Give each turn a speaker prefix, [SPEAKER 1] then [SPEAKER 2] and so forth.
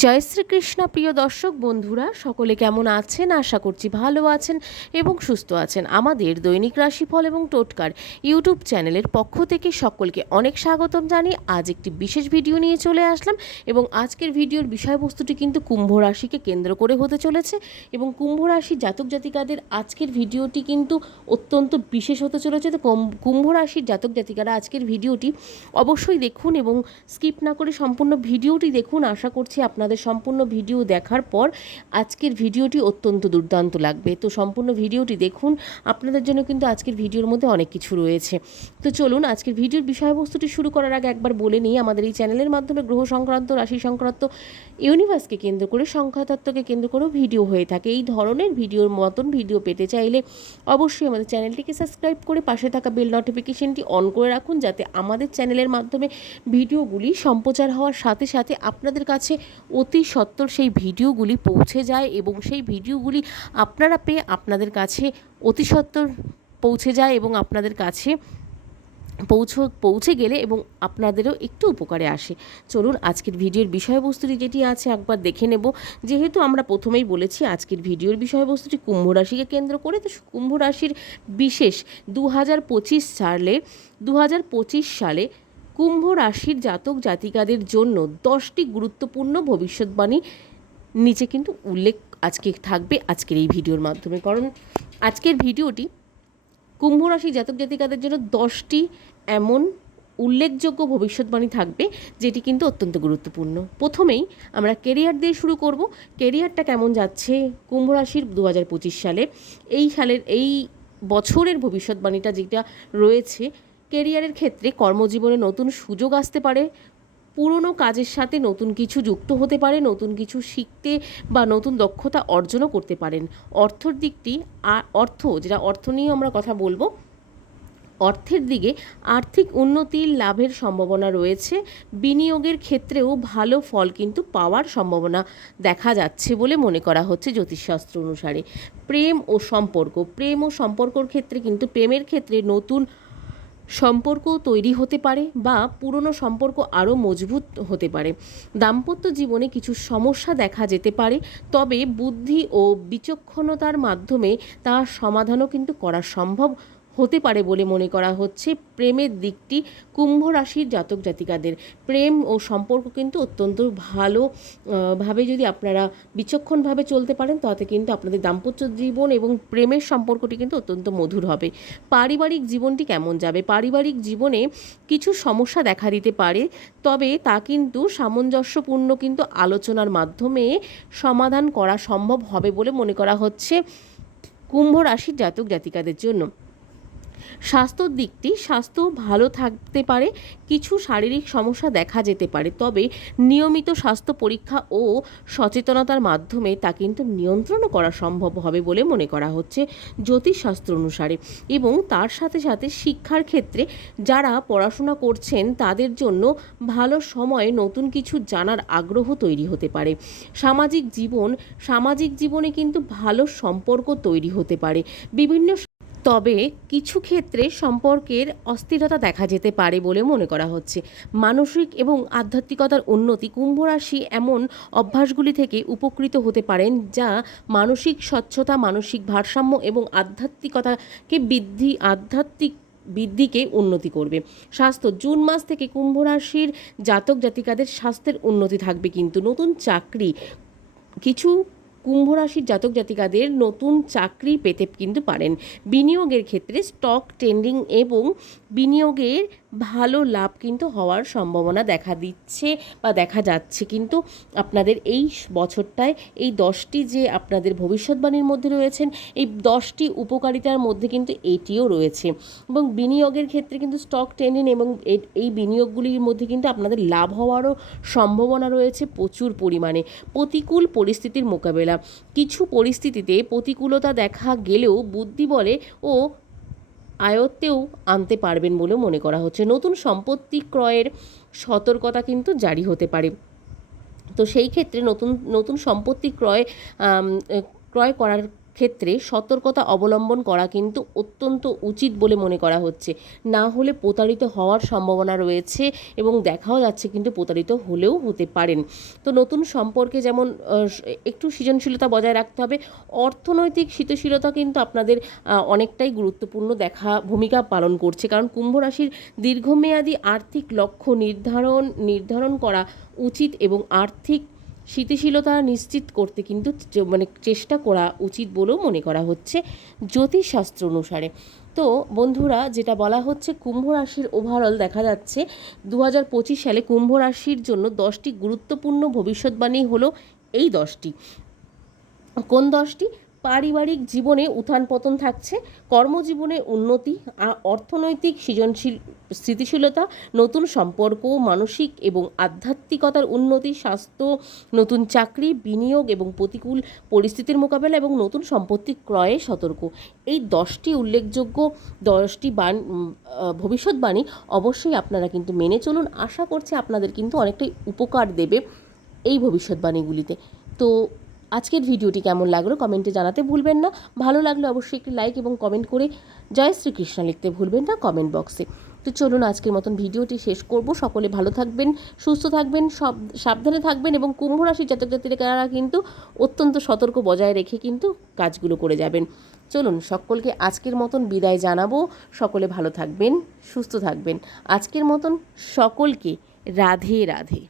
[SPEAKER 1] জয় শ্রীকৃষ্ণ, প্রিয় দর্শক বন্ধুরা, সকলে কেমন আছেন? আশা করছি ভালো আছেন এবং সুস্থ আছেন। আমাদের দৈনিক রাশিফল এবং টোটকার ইউটিউব চ্যানেলের পক্ষ থেকে সকলকে অনেক স্বাগতম জানিয়ে আজ একটি বিশেষ ভিডিও নিয়ে চলে আসলাম এবং আজকের ভিডিওর বিষয়বস্তুটি কিন্তু কুম্ভ রাশিকে কেন্দ্র করে হতে চলেছে এবং কুম্ভ রাশি জাতক জাতিকাদের আজকের ভিডিওটি কিন্তু অত্যন্ত বিশেষ হতে চলেছে। তো কুম- কুম্ভ রাশির জাতক জাতিকারা আজকের ভিডিওটি অবশ্যই দেখুন এবং স্কিপ না করে সম্পূর্ণ ভিডিওটি দেখুন। আশা করছি আপনাদের সম্পূর্ণ ভিডিও দেখার পর আজকের ভিডিওটি অত্যন্ত দুর্দান্ত লাগবে। তো সম্পূর্ণ ভিডিওটি দেখুন, আপনাদের জন্য কিন্তু আজকের ভিডিওর মধ্যে অনেক কিছু রয়েছে। তো চলুন, আজকের ভিডিওর বিষয়বস্তুটি শুরু করার আগে একবার বলে নিই, আমাদের এই চ্যানেলের মাধ্যমে গ্রহ সংক্রান্ত, রাশি সংক্রান্ত, ইউনিভার্সকে কেন্দ্র করে সংখ্যাতত্ত্বকে কেন্দ্র করেও ভিডিও হয়ে থাকে। এই ধরনের ভিডিওর মতন ভিডিও পেতে চাইলে অবশ্যই আমাদের চ্যানেলটিকে সাবস্ক্রাইব করে পাশে থাকা বেল নোটিফিকেশনটি অন করে রাখুন, যাতে আমাদের চ্যানেলের মাধ্যমে ভিডিওগুলি সম্প্রচার হওয়ার সাথে সাথে আপনাদের কাছে অতি সত্বর সেই ভিডিওগুলি পৌঁছে যায় এবং সেই ভিডিওগুলি আপনারা পেয়ে আপনাদের কাছে অতি সত্বর পৌঁছে যায় এবং আপনাদের কাছে পৌঁছ, পৌঁছে গেলে এবং আপনাদেরও একটু উপকারে আসে। চলুন আজকের ভিডিওর বিষয়বস্তুটি যেটি আছে একবার দেখে নেব। যেহেতু আমরা প্রথমেই বলেছি আজকের ভিডিওর বিষয়বস্তুটি কুম্ভ রাশিকে কেন্দ্র করে, তো কুম্ভ রাশির বিশেষ দু হাজার পঁচিশ সালে দু হাজার পঁচিশ সালে কুম্ভ রাশির জাতক জাতিকাদের জন্য দশটি গুরুত্বপূর্ণ ভবিষ্যৎবাণী নিচে কিন্তু উল্লেখ আজকে থাকবে আজকের এই ভিডিওর মাধ্যমে। কারণ আজকের ভিডিওটি কুম্ভ রাশি জাতক জাতিকাদের জন্য দশটি এমন উল্লেখযোগ্য ভবিষ্যৎবাণী থাকবে, যেটি কিন্তু অত্যন্ত গুরুত্বপূর্ণ। প্রথমেই আমরা কেরিয়ার দিয়ে শুরু করব। কেরিয়ারটা কেমন যাচ্ছে কুম্ভ রাশির দু হাজার পঁচিশ সালে? এই সালের, এই বছরের ভবিষ্যৎবাণীটা যেটা রয়েছে কেরিয়ারের ক্ষেত্রে কর্মজীবনে নতুন সুযোগ আসতে পারে, পুরনো কাজের সাথে নতুন কিছু যুক্ত হতে পারে, নতুন কিছু শিখতে বা নতুন দক্ষতা অর্জনও করতে পারেন। অর্থর দিকটি অর্থ, যেটা অর্থ নিয়ে আমরা কথা বলব, অর্থের দিকে আর্থিক উন্নতির লাভের সম্ভাবনা রয়েছে। বিনিয়োগের ক্ষেত্রেও ভালো ফল কিন্তু পাওয়ার সম্ভাবনা দেখা যাচ্ছে বলে মনে করা হচ্ছে জ্যোতিষশাস্ত্র অনুসারে। প্রেম ও সম্পর্ক, প্রেম ও সম্পর্কর ক্ষেত্রে কিন্তু প্রেমের ক্ষেত্রে নতুন সম্পর্ক তৈরি হতে পারে বা পুরনো সম্পর্ক আরও মজবুত হতে পারে। দাম্পত্য জীবনে কিছু সমস্যা দেখা যেতে পারে, তবে বুদ্ধি ও বিচক্ষণতার মাধ্যমে তা সমাধানও কিন্তু করা সম্ভব হতে পারে বলে মনে করা হচ্ছে। প্রেমের দিকটি কুম্ভ রাশির জাতক জাতিকাদের। প্রেম ও সম্পর্ক কিন্তু অত্যন্ত ভালো ভাবে যদি আপনারা বিচক্ষণভাবে চলতে পারেন, তাতে কিন্তু আপনাদের দাম্পত্য জীবন এবং প্রেমের সম্পর্কটি কিন্তু অত্যন্ত মধুর হবে। পারিবারিক জীবনটি কেমন যাবে? পারিবারিক জীবনে কিছু সমস্যা দেখা দিতে পারে, তবে তা কিন্তু সামঞ্জস্যপূর্ণ কিন্তু আলোচনার মাধ্যমে সমাধান করা সম্ভব হবে বলে মনে করা হচ্ছে কুম্ভ রাশির জাতক জাতিকাদের জন্য। স্বাস্থ্যর দিকটি স্বাস্থ্য ভালো থাকতে পারে, কিছু শারীরিক সমস্যা দেখা যেতে পারে। তবে নিয়মিত স্বাস্থ্য পরীক্ষা ও সচেতনতার মাধ্যমে তা কিন্তু নিয়ন্ত্রণও করা সম্ভব হবে বলে মনে করা হচ্ছে জ্যোতিষশাস্ত্র অনুসারে। এবং তার সাথে সাথে শিক্ষার ক্ষেত্রে যারা পড়াশোনা করছেন, তাদের জন্য ভালো সময়ে নতুন কিছু জানার আগ্রহ তৈরি হতে পারে। সামাজিক জীবন, সামাজিক জীবনে কিন্তু ভালো সম্পর্ক তৈরি হতে পারে। বিভিন্ন তবে কিছু ক্ষেত্রে সম্পর্কের অস্থিরতা দেখা যেতে পারে বলে মনে করা হচ্ছে। মানসিক এবং আধ্যাত্মিকতার উন্নতি কুম্ভ রাশি এমন অভ্যাসগুলি থেকে উপকৃত হতে পারেন যা মানসিক স্বচ্ছতা, মানসিক ভারসাম্য এবং আধ্যাত্মিকতাকে বৃদ্ধি, আধ্যাত্মিক বৃদ্ধিকে উন্নতি করবে। স্বাস্থ্য, জুন মাস থেকে কুম্ভ রাশির জাতক জাতিকাদের স্বাস্থ্যের উন্নতি থাকবে কিন্তু নতুন চাকরি, কিছু কুম্ভ রাশির জাতক জাতিকাদের নতুন চাকরি পেতে কিন্তু পারেন। বিনিয়োগের ক্ষেত্রে স্টক ট্রেন্ডিং এবং বিনিয়োগের ভালো লাভ কিন্তু হওয়ার সম্ভাবনা দেখা দিচ্ছে বা দেখা যাচ্ছে। কিন্তু আপনাদের এই বছরটায় এই দশটি যে আপনাদের ভবিষ্যৎবাণীর মধ্যে রয়েছেন, এই দশটি উপকারিতার মধ্যে কিন্তু এটিও রয়েছে। এবং বিনিয়োগের ক্ষেত্রে কিন্তু স্টক ট্রেন্ডিং এবং এই বিনিয়োগগুলির মধ্যে কিন্তু আপনাদের লাভ হওয়ারও সম্ভাবনা রয়েছে প্রচুর পরিমাণে। প্রতিকূল পরিস্থিতির মোকাবেলা। কিছু পরিস্থিতিতে প্রতিকূলতা দেখা গেলেও বুদ্ধি বলে ও আয়ত্তেও আনতে পারবেন বলেও মনে করা হচ্ছে। নতুন সম্পত্তি ক্রয়ের সতর্কতা কিন্তু জারি হতে পারে। তো সেই ক্ষেত্রে নতুন নতুন সম্পত্তি ক্রয় ক্রয় করার ক্ষেত্রে সতর্কতা অবলম্বন করা কিন্তু অত্যন্ত উচিত বলে মনে করা হচ্ছে। না হলে প্রতারিত হওয়ার সম্ভাবনা রয়েছে এবং দেখাও যাচ্ছে কিন্তু প্রতারিত হলেও হতে পারেন। তো নতুন সম্পর্কে যেমন একটু সৃজনশীলতা বজায় রাখতে হবে। অর্থনৈতিক স্থিতিশীলতা কিন্তু আপনাদের অনেকটাই গুরুত্বপূর্ণ দেখা, ভূমিকা পালন করছে। কারণ কুম্ভ রাশির দীর্ঘমেয়াদী আর্থিক লক্ষ্য নির্ধারণ নির্ধারণ করা উচিত এবং আর্থিক স্থিতিশীলতা নিশ্চিত করতে কিন্তু মানে চেষ্টা করা উচিত বলেও মনে করা হচ্ছে জ্যোতিষশাস্ত্র অনুসারে। তো বন্ধুরা, যেটা বলা হচ্ছে কুম্ভ রাশির ওভারঅল দেখা যাচ্ছে দু হাজার পঁচিশ সালে কুম্ভ রাশির জন্য দশটি গুরুত্বপূর্ণ ভবিষ্যৎবাণী হলো এই দশটি। কোন দশটি? পারিবারিক জীবনে উত্থান পতন থাকছে, কর্মজীবনে উন্নতি অর্থনৈতিক সৃজনশীল, স্থিতিশীলতা, নতুন সম্পর্ক, মানসিক এবং আধ্যাত্মিকতার উন্নতি, স্বাস্থ্য, নতুন চাকরি, বিনিয়োগ এবং প্রতিকূল পরিস্থিতির মোকাবেলা এবং নতুন সম্পত্তি ক্রয়ে সতর্ক। এই দশটি উল্লেখযোগ্য, দশটি বান ভবিষ্যৎবাণী অবশ্যই আপনারা কিন্তু মেনে চলুন। আশা করছি আপনাদের কিন্তু অনেকটাই উপকার দেবে এই ভবিষ্যৎবাণীগুলিতে। তো আজকের ভিডিওটি কেমন লাগল কমেন্টে জানাতে ভুলবেন না। ভালো লাগলে অবশ্যই একটি লাইক এবং কমেন্ট করে জয় শ্রীকৃষ্ণ লিখতে ভুলবেন না কমেন্ট বক্সে। তো চলুন আজকের মতন ভিডিওটি শেষ করব। সকলে ভালো থাকবেন, সুস্থ থাকবেন, সব সাবধানে থাকবেন এবং কুম্ভ রাশির জাতক জাতিকারা কিন্তু অত্যন্ত সতর্ক বজায় রেখে কিন্তু কাজগুলো করে যাবেন। চলুন সকলকে আজকের মতন বিদায় জানাব। সকলে ভালো থাকবেন, সুস্থ থাকবেন। আজকের মতন সকলকে রাধে রাধে।